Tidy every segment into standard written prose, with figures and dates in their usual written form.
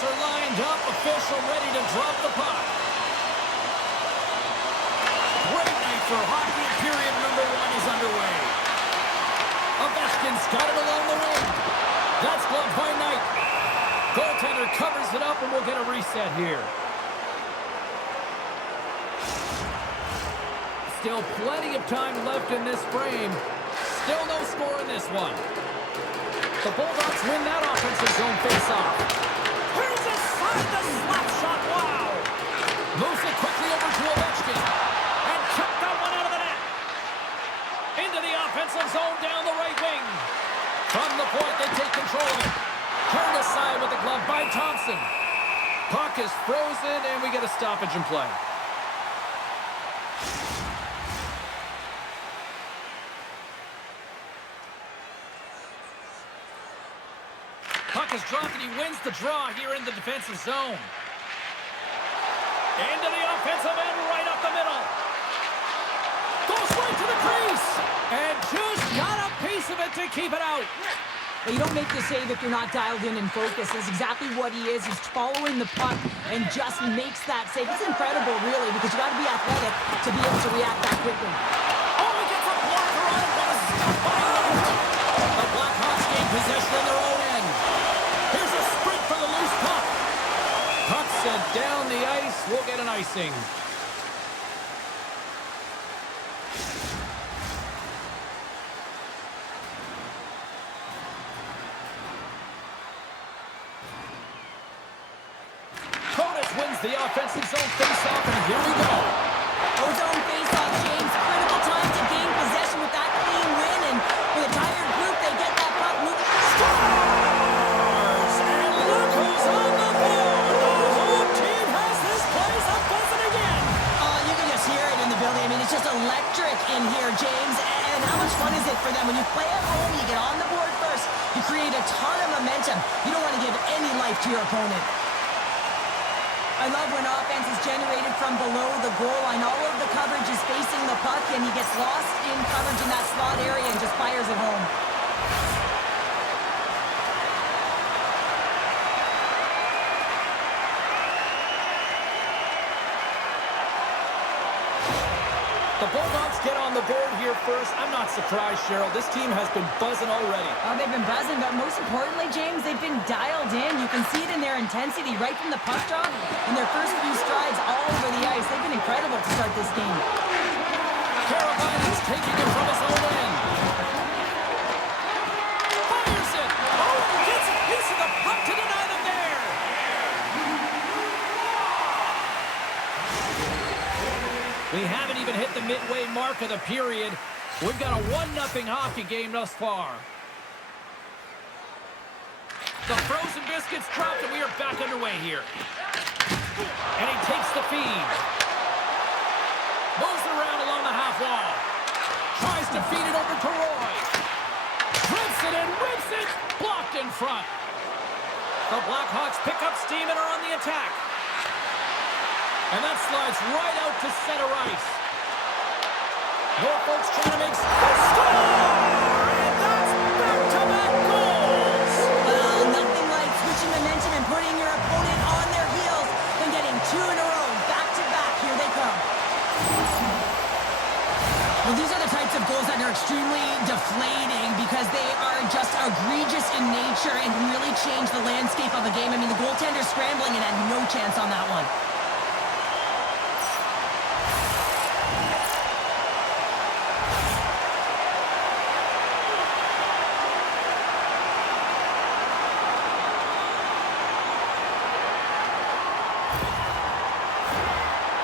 players are lined up, official ready to drop the puck. Great night for hockey. Period number 1 is underway. Ovechkin's got it along the wing. That's glove by Knight. Goaltender covers it up, and we'll get a reset here. Still plenty of time left in this frame. Still no score in this one. The Bulldogs win that offensive zone face-off. Here's a shot, the slap shot, wow! Moves it quickly over to Ovechkin. And took that one out of the net. Into the offensive zone down the right wing. From the point, they take control of it. Turned aside with the glove by Thompson. Puck is frozen, and we get a stoppage in play. Puck is dropped, and he wins the draw here in the defensive zone. Into the offensive end, right up the middle. Goes right to the crease. And just got a piece of it to keep it out. But you don't make the save if you're not dialed in and focused. That's exactly what he is. He's following the puck and just makes that save. It's incredible, really, because you got to be athletic to be able to react that quickly. Oh, he gets a blocker on it. What a stop by Knight. The Blackhawks gain possession in their own end. Here's a sprint for the loose puck. Puck sent down the ice. We'll get an icing. Wins the offensive zone face-off, and here we go. Zone face-off, James. Critical time to gain possession with that clean win, and with a tired group, they get that puck moving. Scores! And look who's on the board! The home team has this place a buzzing again. You can just hear it in the building. I mean, it's just electric in here, James. And how much fun is it for them? When you play at home, you get on the board first. You create a ton of momentum. You don't want to give any life to your opponent. I love when offense is generated from below the goal line. All of the coverage is facing the puck, and he gets lost in coverage in that slot area and just fires it home. The Bulldogs get on the board here first. I'm not surprised, Cheryl. This team has been buzzing already. Oh, they've been buzzing, but most importantly, James, they've been dialed in. You can see it in their intensity right from the puck drop and their first few strides all over the ice. They've been incredible to start this game. Carolina's taking it from his own end. Fires it. Oh, he gets a piece of the puck to deny them there. We haven't even hit the midway mark of the period. We've got a 1-0 hockey game thus far. The frozen biscuits dropped, and we are back underway here. And he takes the feed. Moves it around along the half wall. Tries to feed it over to Roy. Rips it and rips it. Blocked in front. The Blackhawks pick up steam and are on the attack. And that slides right out to center ice. Norfolk's trying to make score! And that's back-to-back goals! Well, nothing like switching momentum and putting your opponent on their heels and getting 2 in a row, back-to-back. Here they come. Well, these are the types of goals that are extremely deflating because they are just egregious in nature and really change the landscape of a game. I mean, the goaltender scrambling and had no chance on that one.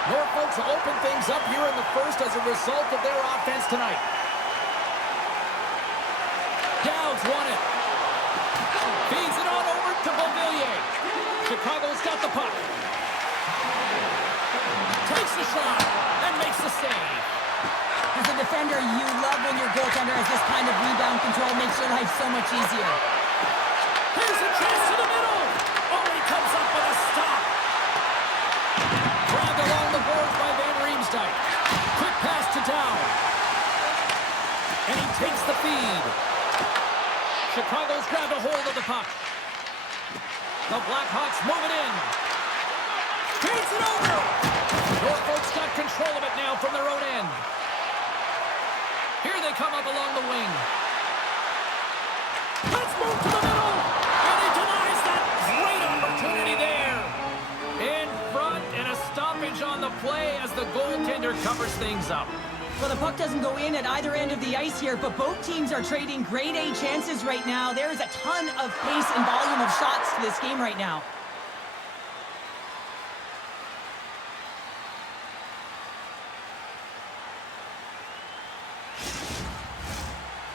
Norfolk to open things up here in the first as a result of their offense tonight. Dowds won it. Feeds it on over to Beauvillier. Chicago's got the puck. Takes the shot and makes the save. As a defender, you love when your goaltender has this kind of rebound control. Makes your life so much easier. Here's a chance to the middle. Oh, he comes up with a stop. Dragged along the boards by Van Riemsdyk. Quick pass to Dow. And he takes the feed. Chicago's grabbed a hold of the puck. The Blackhawks move it in. Here's it over. Norfolk's got control of it now from their own end. Here they come up along the wing. Let's move to the middle. And he denies that great opportunity there. In front and a stoppage on the play as the goaltender covers things up. Well, the puck doesn't go in at either end of the ice here, but both teams are trading grade A chances right now. There is a ton of pace and volume of shots to this game right now.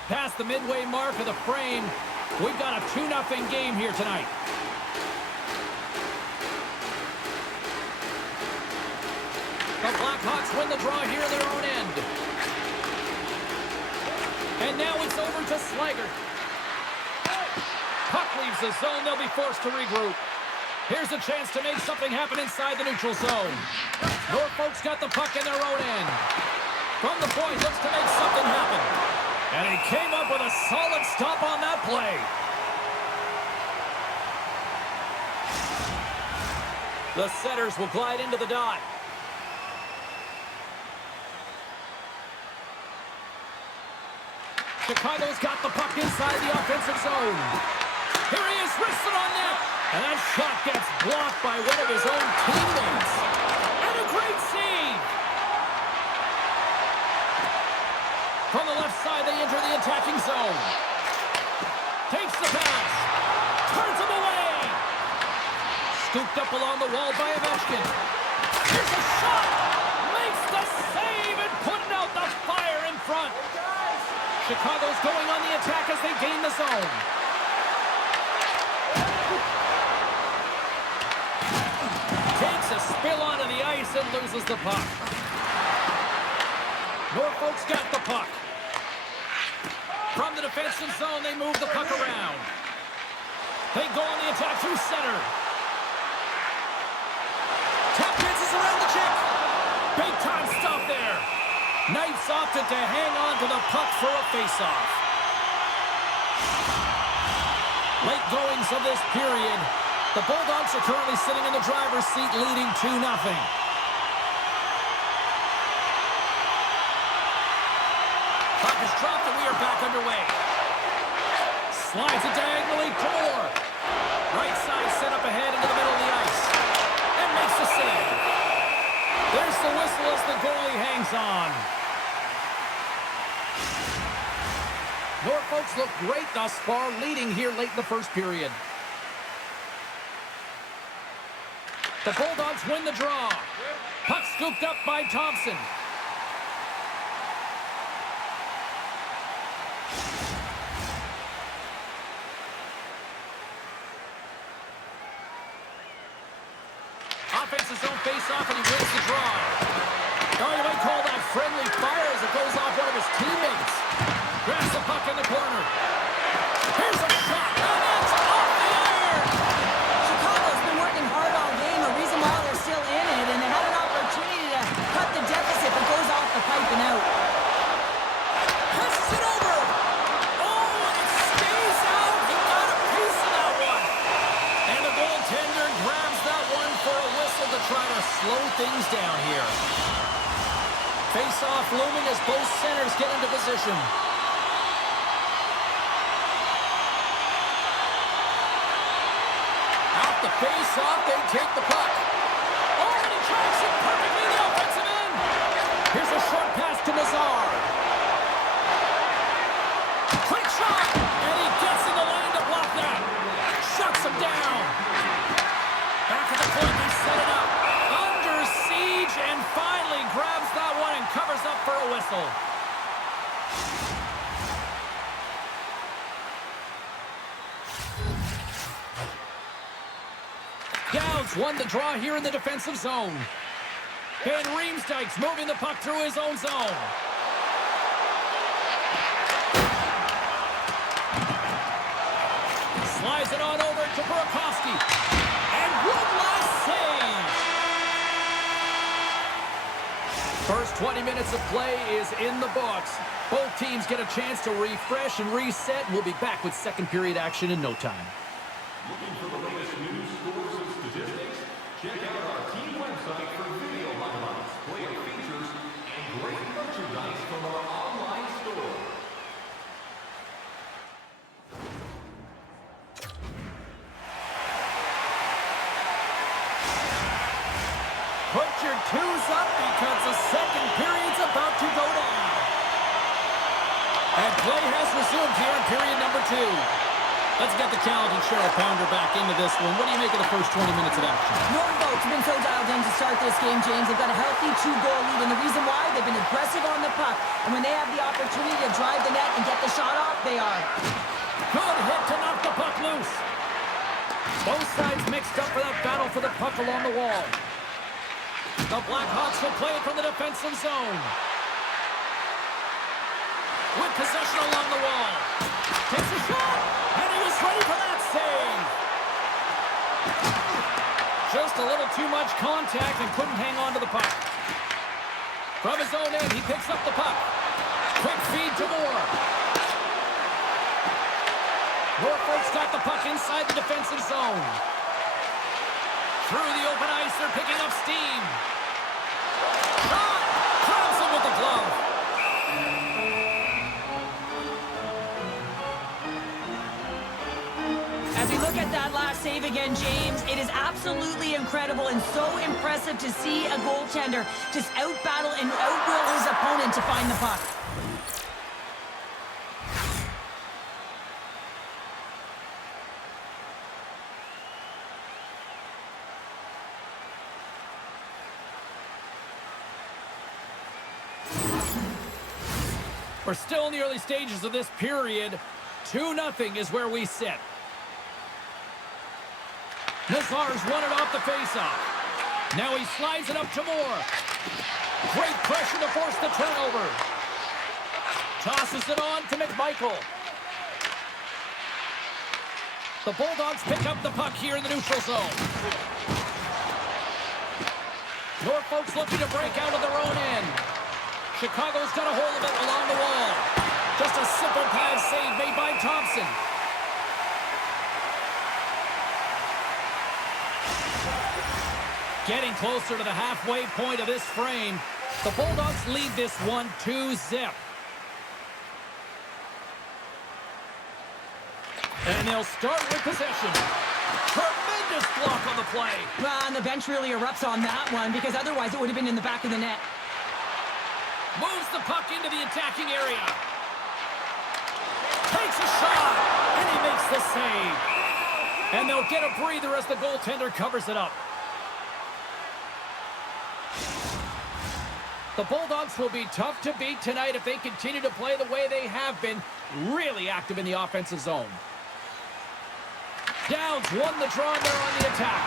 Past the midway mark of the frame, we've got a 2-0 game here tonight. The Blackhawks win the draw here in their own end. And now it's over to Slager. Puck leaves the zone. They'll be forced to regroup. Here's a chance to make something happen inside the neutral zone. Norfolk's got the puck in their own end. From the point, looks to make something happen. And he came up with a solid stop on that play. The setters will glide into the dot. Chicago's got the puck inside the offensive zone. Here he is, wristed on net. And that shot gets blocked by one of his own teammates. And a great save. From the left side, they enter the attacking zone. Takes the pass. Turns him away. Scooped up along the wall by Ovechkin. Here's a shot. Makes the save and putting out the fire in front. Chicago's going on the attack as they gain the zone. Takes a spill onto the ice and loses the puck. Norfolk's got the puck. From the defensive zone, they move the puck around. They go on the attack through center. Tap dances around the check. Big time stop there. Knights opted to hang on to the puck for a face-off. Late goings of this period. The Bulldogs are currently sitting in the driver's seat, leading 2-0. Puck is dropped and we are back underway. Slides it diagonally to Moore. Right side set up ahead into the middle of the ice. And makes the save. There's the whistle as the goalie hangs on. Norfolk's look great thus far, leading here late in the first period. The Bulldogs win the draw. Puck scooped up by Thompson. Offensive zone face-off, and he wins the draw. Oh, you might call that friendly fire as it goes off one of his teammates. Grabs the puck in the corner. Here's a shot, and it's off the iron! Chicago's been working hard all game, a reason why they're still in it, and they have an opportunity to cut the deficit that goes off the pipe and out. Passes it over! Oh, and it stays out! He got a piece of that one! And the goaltender grabs that one for a whistle to try to slow things down here. Face-off looming as both centers get into position. Out the face-off, they take the puck. Oh, and he tracks it perfectly in the offensive end. Here's a short pass to Nazar. Quick shot, and he gets in the lane to block that. Shuts him down. Back at the point, they set it up. Under siege, and finally grabs that one and covers up for a whistle. Downs won the draw here in the defensive zone. And Riemsdyk's moving the puck through his own zone. Slides it on over to Burakovsky. And one last save. First 20 minutes of play is in the books. Both teams get a chance to refresh and reset. We'll be back with second period action in no time. Looking for the latest news two's up because the second period's about to go down. And play has resumed here in period number 2. Let's get the Calvin Cheryl Pounder back into this one. What do you make of the first 20 minutes of action? Norfolk's been so dialed in to start this game, James. They've got a healthy 2-goal lead, and the reason why, they've been aggressive on the puck. And when they have the opportunity to drive the net and get the shot off, they are. Good hit to knock the puck loose. Both sides mixed up for that battle for the puck along the wall. The Blackhawks will play it from the defensive zone. With possession along the wall. Takes a shot, and he was ready for that save. Just a little too much contact and couldn't hang on to the puck. From his own end, he picks up the puck. Quick feed to Moore. Norfolk's got the puck inside the defensive zone. Through the open ice, they're picking up steam. Shot! Grabs him with the glove. As we look at that last save again, James, it is absolutely incredible and so impressive to see a goaltender just out-battle and out-will his opponent to find the puck. We're still in the early stages of this period. 2-0 is where we sit. Nazar's won it off the faceoff. Now he slides it up to Moore. Great pressure to force the turnover. Tosses it on to McMichael. The Bulldogs pick up the puck here in the neutral zone. Norfolk's looking to break out of their own end. Chicago's got a hold of it along the wall. Just a simple pad save made by Thompson. Getting closer to the halfway point of this frame. The Bulldogs lead this one 2-0. And they'll start with possession. Tremendous block on the play. Well, and the bench really erupts on that one because otherwise it would have been in the back of the net. Moves the puck into the attacking area. Takes a shot, and he makes the save. And they'll get a breather as the goaltender covers it up. The Bulldogs will be tough to beat tonight if they continue to play the way they have been, really active in the offensive zone. Downs won the draw there on the attack.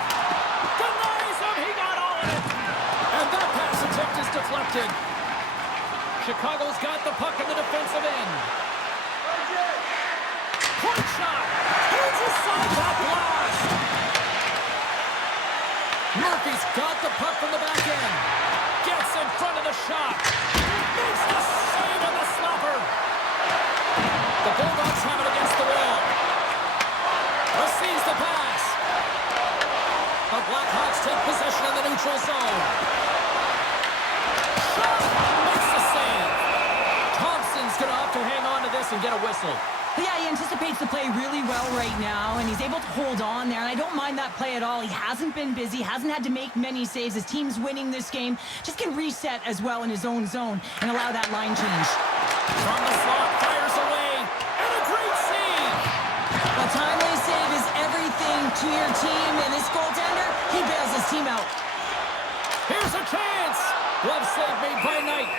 Denies him, he got all of it. And that pass attempt is deflected. Chicago's got the puck in the defensive end. Point shot. Here's a side that blast. Murphy's got the puck from the back end. Gets in front of the shot. Makes the save on the slapper. The Bulldogs have it against the wall. Receives the pass. The Blackhawks take possession in the neutral zone. Shot. Makes the save. Thompson's going to have to hang on to this and get a whistle. Yeah, he anticipates the play really well right now, and he's able to hold on there, and I don't mind that play at all. He hasn't been busy, hasn't had to make many saves. His team's winning this game. Just can reset as well in his own zone and allow that line change. From the slot, fires away, and a great save! A timely save is everything to your team, and this goaltender, he bails his team out. Here's a chance! Glove save made by Knight.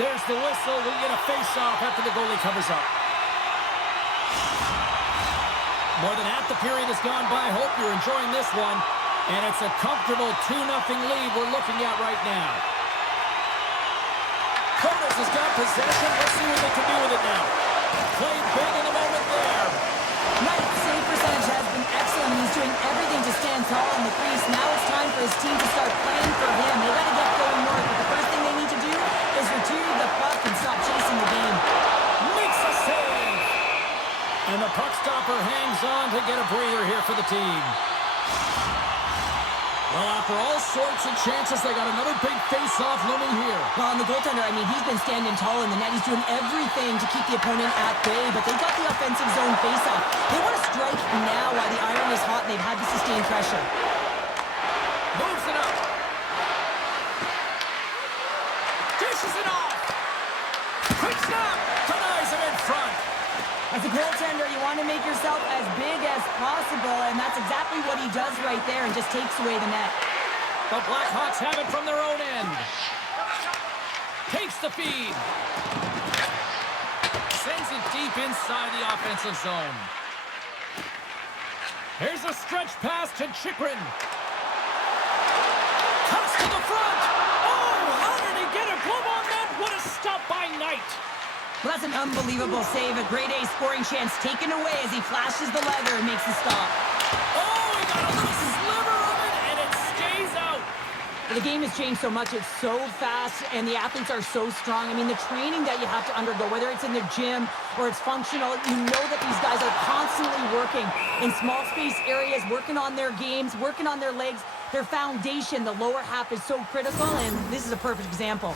There's the whistle. We get a face-off after the goalie covers up. More than half the period has gone by. Hope you're enjoying this one. And it's a comfortable 2-0 lead we're looking at right now. Kotas has got possession. Let's see what they can do with it now. Played big in the moment there. Knight's save percentage has been excellent. He's doing everything to stand tall in the crease. Now it's time for his team to start playing for him. They got to get going more. But the first thing they need to do is retrieve the puck and stop chasing the game. Makes a save. And the puck stopper hangs on to get a breather here for the team. Well, after all sorts of chances, they got another big face-off looming here. Well, and the goaltender, I mean, he's been standing tall in the net. He's doing everything to keep the opponent at bay, but they've got the offensive zone face-off. They want to strike now while the iron is hot and they've had to sustain pressure. Moves it up. snap! Denies him in front. As a goaltender, you want to make yourself as big as possible, and that's exactly what he does right there and just takes away the net. The Blackhawks have it from their own end. Takes the feed. Sends it deep inside the offensive zone. Here's a stretch pass to Chychrun. Cuts to the front. Oh, how did he get a glove on that? What a stop by Knight. Well, that's an unbelievable save. A grade A scoring chance taken away as he flashes the leather and makes the stop. Oh, he got a little sliver of it, and it stays out. Well, the game has changed so much. It's so fast, and the athletes are so strong. I mean, the training that you have to undergo, whether it's in the gym or it's functional, you know that these guys are constantly working in small space areas, working on their games, working on their legs. Their foundation, the lower half, is so critical, and this is a perfect example.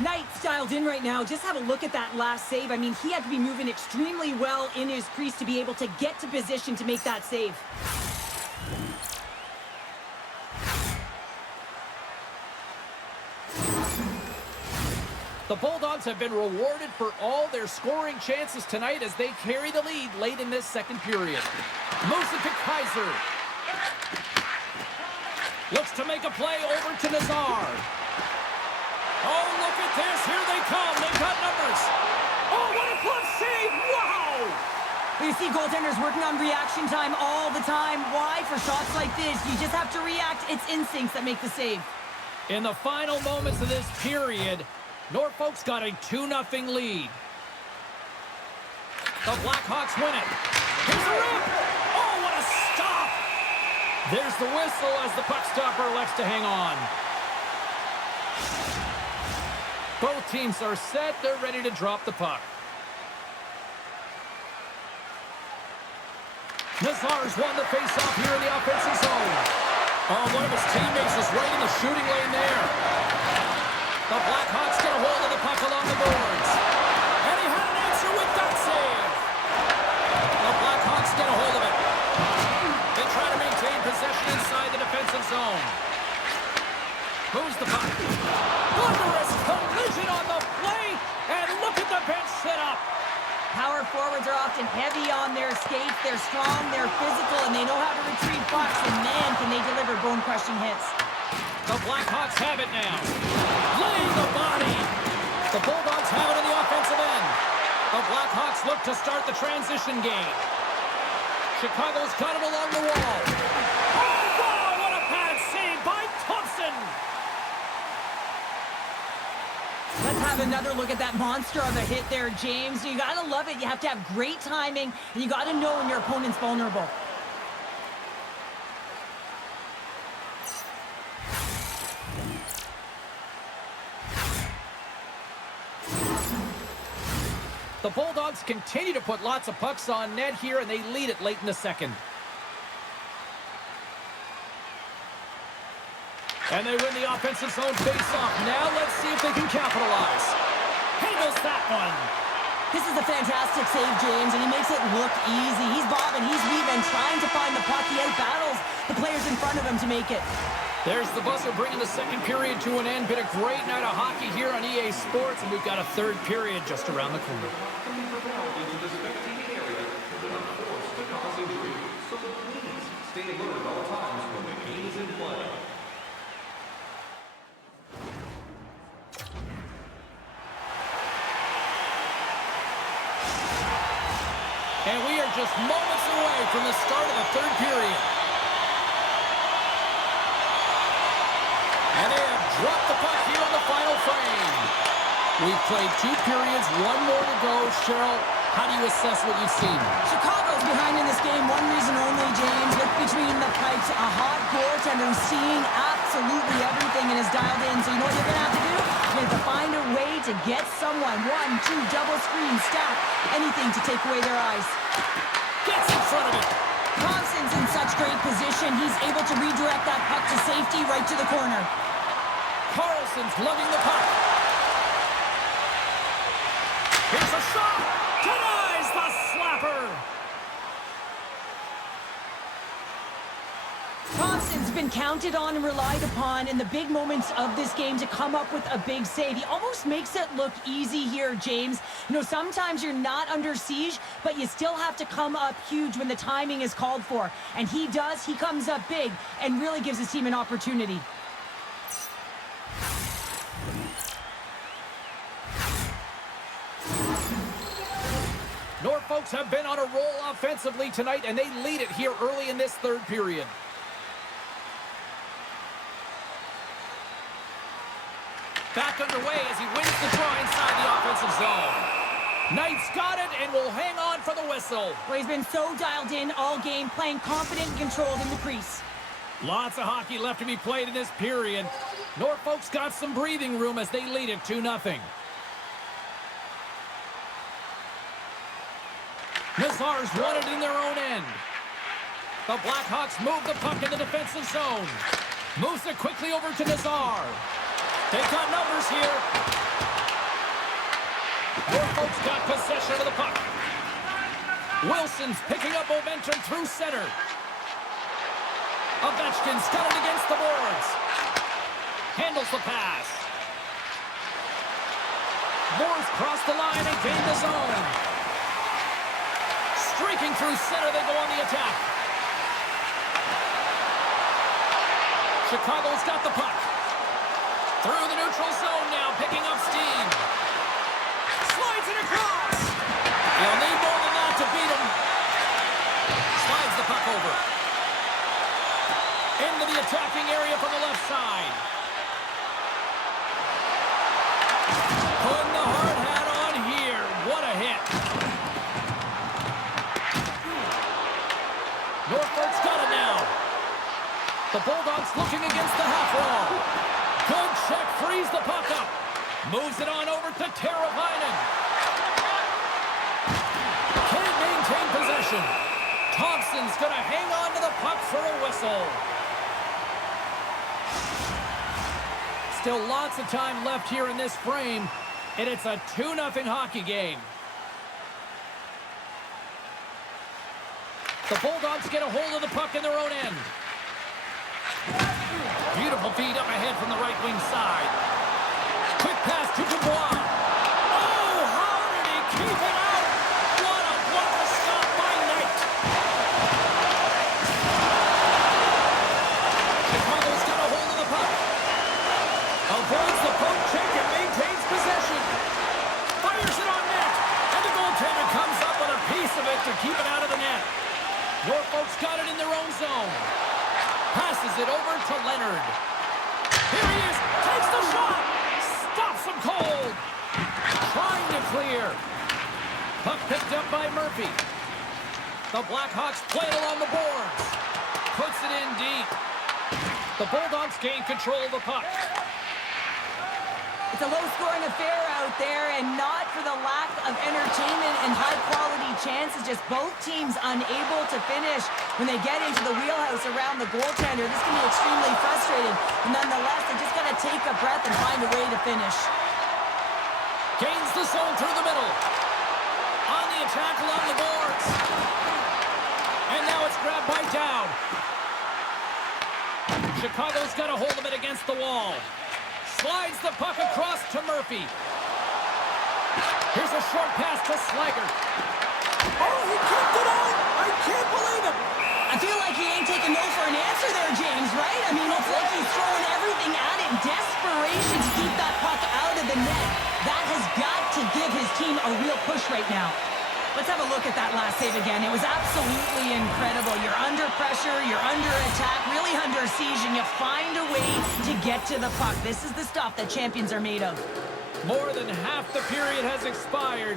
Knight's dialed in right now. Just have a look at that last save. I mean, he had to be moving extremely well in his crease to be able to get to position to make that save. The Bulldogs have been rewarded for all their scoring chances tonight as they carry the lead late in this second period. Moves it to Kaiser. Looks to make a play over to Nazar. Oh, look at this. Here they come. They've got numbers. Oh, what a glove save. Wow. You see goaltenders working on reaction time all the time. Why? For shots like this, you just have to react. It's instincts that make the save. In the final moments of this period, Norfolk's got a 2-0 lead. The Blackhawks win it. Here's a rip. Oh, what a stop. There's the whistle as the puck stopper elects to hang on. Both teams are set. They're ready to drop the puck. Nazar's won the faceoff here in the offensive zone. Oh, one of his teammates is right in the shooting lane there. The Blackhawks get a hold of the puck along the boards. And he had an answer with that save. The Blackhawks get a hold of it. They try to maintain possession inside the defensive zone. Moves the puck. Thunderous collision on the play. And look at the bench set up. Power forwards are often heavy on their skates. They're strong, they're physical, and they know how to retrieve pucks. And man, can they deliver bone-crushing hits. The Blackhawks have it now. Laying the body. The Bulldogs have it in the offensive end. The Blackhawks look to start the transition game. Chicago's got it along the wall. Oh, wow, what a pad save by Thompson. Let's have another look at that monster of a hit there, James. You gotta love it. You have to have great timing, and you gotta know when your opponent's vulnerable. The Bulldogs continue to put lots of pucks on net here, and they lead it late in the second. And they win the offensive zone face-off. Now let's see if they can capitalize. Handles that one. This is a fantastic save, James, and he makes it look easy. He's bobbing, he's weaving, trying to find the puck. He out-battles the players in front of him to make it. There's the buzzer bringing the second period to an end. Been a great night of hockey here on EA Sports, and we've got a third period just around the corner. And we are just moments away from the start of the third period. And they have dropped the puck here on the final frame. We've played 2 periods, 1 more to go. Cheryl, how do you assess what you've seen? Chicago's behind in this game. One reason only, James. Look between the pipes. A hot goaltender who's seeing absolutely everything and is dialed in. So you know what you're going to have to do? You're going to have to find a way to get someone. 1, 2, double screen, stack, anything to take away their eyes. Gets in front of it. Thompson's in such great position. He's able to redirect that puck to safety right to the corner. Carlson's lugging the puck. Here's a shot. Denies the slapper. Thompson's been been counted on and relied upon in the big moments of this game to come up with a big save. He almost makes it look easy here, James. You know, sometimes you're not under siege, but you still have to come up huge when the timing is called for. And he does. He comes up big and really gives his team an opportunity. Norfolk have been on a roll offensively tonight, and they lead it here early in this third period. Back underway as he wins the draw inside the offensive zone. Knight's got it and will hang on for the whistle. Well, he's been so dialed in all game, playing confident and controlled in the crease. Lots of hockey left to be played in this period. Norfolk's got some breathing room as they lead it 2-0. Nazar's won it in their own end. The Blackhawks move the puck in the defensive zone. Moves it quickly over to Nazar. They've got numbers here. Norfolk's got possession of the puck. Wilson's picking up momentum through center. Ovechkin's got it against the boards. Handles the pass. Boards cross the line and gain the zone. Streaking through center, they go on the attack. Chicago's got the puck. Through the neutral zone now, picking up steam. Slides it across. He'll need more than that to beat him. Slides the puck over. Into the attacking area from the left side. Putting the hard hat on here. What a hit. Norfolk's got it now. The Bulldogs looking against the half wall. Good check, frees the puck up. Moves it on over to Teravainen. Can't maintain possession. Thompson's going to hang on to the puck for a whistle. Still lots of time left here in this frame, and it's a 2-0 hockey game. The Bulldogs get a hold of the puck in their own end. Beautiful feed up ahead from the right wing side. Quick pass to Dubois. Oh, how did he keep it out? What a stop by Knight. Chicago's got a hold of the puck. Avoids the poke check and maintains possession. Fires it on net. And the goaltender comes up with a piece of it to keep it out of the net. Norfolk's got it in their own zone. Passes it over to Leonard. Here he is. Takes the shot. Stops him cold. Trying to clear. Puck picked up by Murphy. The Blackhawks play it along the boards. Puts it in deep. The Bulldogs gain control of the puck. It's a low-scoring affair out there, and not for the lack of entertainment and high-quality chances. Just both teams unable to finish when they get into the wheelhouse around the goaltender. This can be extremely frustrating. But nonetheless, they just got to take a breath and find a way to finish. Gains the zone through the middle. On the attack along the boards. And now it's grabbed by Dowd. Chicago's got a hold of it against the wall. Slides the puck across to Murphy. Here's a short pass to Slager. Oh, he kicked it out! I can't believe it! I feel like he ain't taking no for an answer there, James, right? I mean, it's like he's throwing everything at it in desperation to keep that puck out of the net. That has got to give his team a real push right now. Let's have a look at that last save again. It was absolutely incredible. You're under pressure, you're under attack, really under siege, and you find a way to get to the puck. This is the stuff that champions are made of. More than half the period has expired.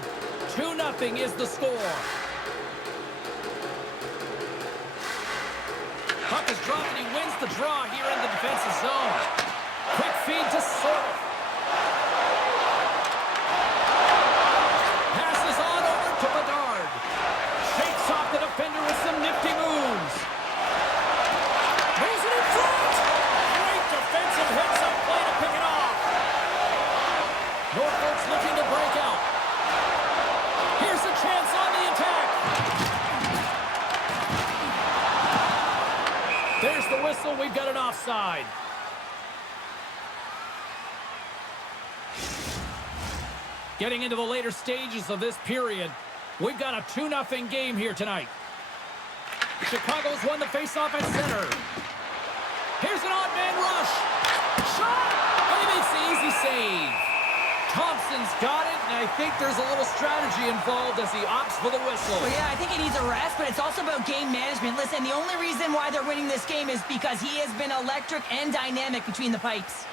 2-0 is the score. Puck is dropped and he wins the draw here in the defensive zone. Quick feed to Sorf. Passes on over to Bedard. Shakes off the defender with some nifty moves. Moves it in front. Great defensive hits up play to pick it off. Norfolk's looking to break out. Here's a chance on the attack. There's the whistle. We've got an offside. Getting into the later stages of this period, we've got a 2-0 game here tonight. Chicago's won the faceoff at center. Here's an odd man rush. Shot! And he makes the easy save. Thompson's got it, and I think there's a little strategy involved as he opts for the whistle. Well, yeah, I think he needs a rest, but it's also about game management. Listen, the only reason why they're winning this game is because he has been electric and dynamic between the pipes.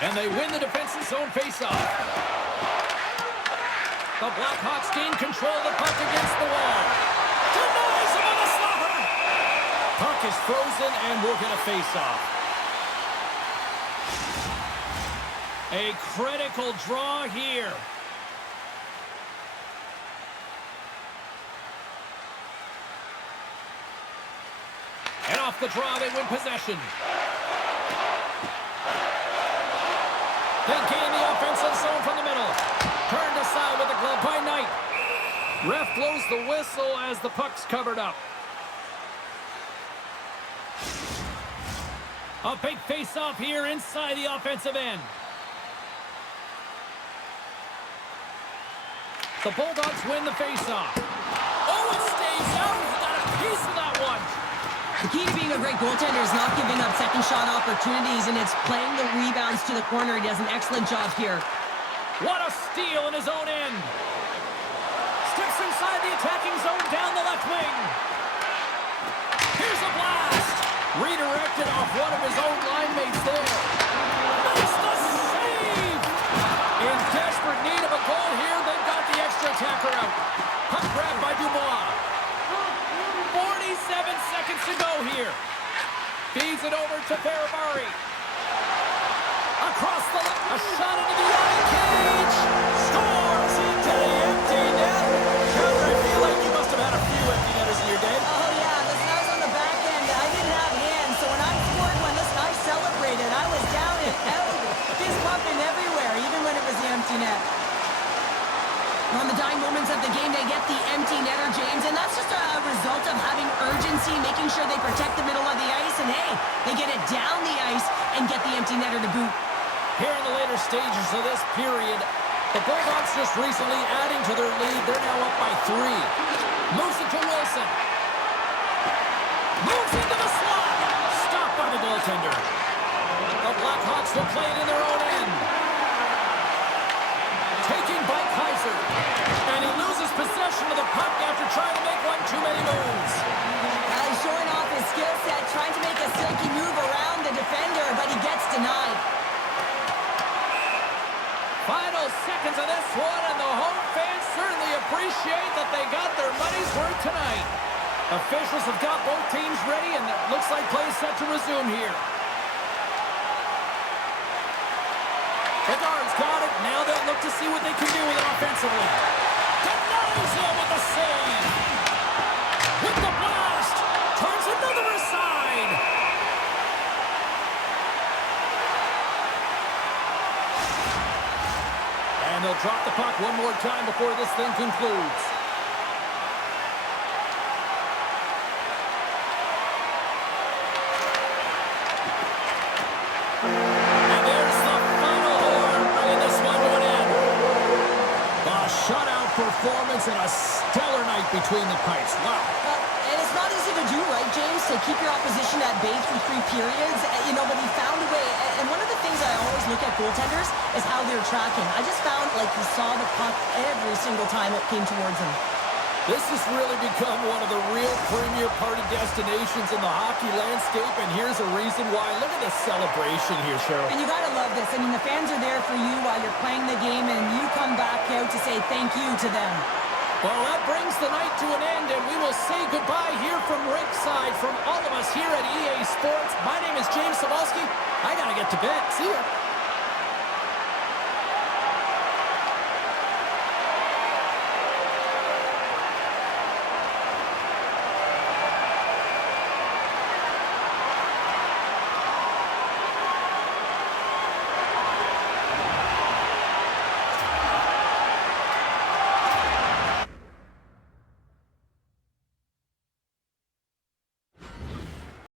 And they win the defensive zone faceoff. The Blackhawks gain control of the puck against the wall. Denies him on the slapper. Puck is frozen, and we'll get a faceoff. A critical draw here. And off the draw, they win possession. They gain the offensive zone from the middle. Turned aside with the glove by Knight. Ref blows the whistle as the puck's covered up. A big face-off here inside the offensive end. The Bulldogs win the face-off. Oh, it stays out. He got a piece of that one. The key to being a great goaltender is not giving up second shot opportunities, and it's playing the rebounds to the corner. He does an excellent job here. What a steal in his own end. Steps inside the attacking zone down the left wing. Here's a blast. Redirected off one of his own line mates there. Makes the save. In desperate need of a goal here, they've got the extra attacker out. Puck grabbed by Dubois. 47 seconds to go here. Feeds it over to Ferrari. Across the left. A shot into the eye cage. Scores into the empty net. Trevor, I feel like you must have had a few empty netters in your day. Oh, yeah. Listen, I was on the back end. I didn't have hands, so when I scored one, listen, I celebrated. I was down and out, fist pumping everywhere, even when it was the empty net. On the dying moments of the game, they get the empty netter, James, and that's just a result of having urgency, making sure they protect the middle of the ice, and hey, they get it down the ice and get the empty netter to boot. Here in the later stages of this period, the Bulldogs just recently adding to their lead. They're now up by 3. Moves it to Wilson. Moves into the slot. Stopped by the goaltender. The Blackhawks will play it in their own end. Taken by Kaiser. And he loses possession of the puck after trying to make one too many moves. He's showing off his skill set, trying to make a silky move around the defender, but he gets denied. Final seconds of this one, and the home fans certainly appreciate that they got their money's worth tonight. Officials have got both teams ready, and it looks like play is set to resume here. The guards got it. Now they'll look to see what they can do with it offensively. Denies him with the save. With the blast. Turns another aside. And they'll drop the puck one more time before this thing concludes. And there's the final horn, bringing this one to an end. A shutout performance and a stellar night between the pipes. Wow. And it's not easy to do, right, James, to keep your opposition at bay through 3 periods, but he found a way. And one of the things I always look at goaltenders is how they're tracking. I just found like he saw the puck every single time it came towards him. This has really become one of the real premier party destinations in the hockey landscape, and here's a reason why. Look at the celebration here, Cheryl. And you got to love this. I mean, the fans are there for you while you're playing the game, and you come back out to say thank you to them. Well, that brings the night to an end, and we will say goodbye here from ringside from all of us here at EA Sports. My name is James Cebulski. I got to get to bed. See ya.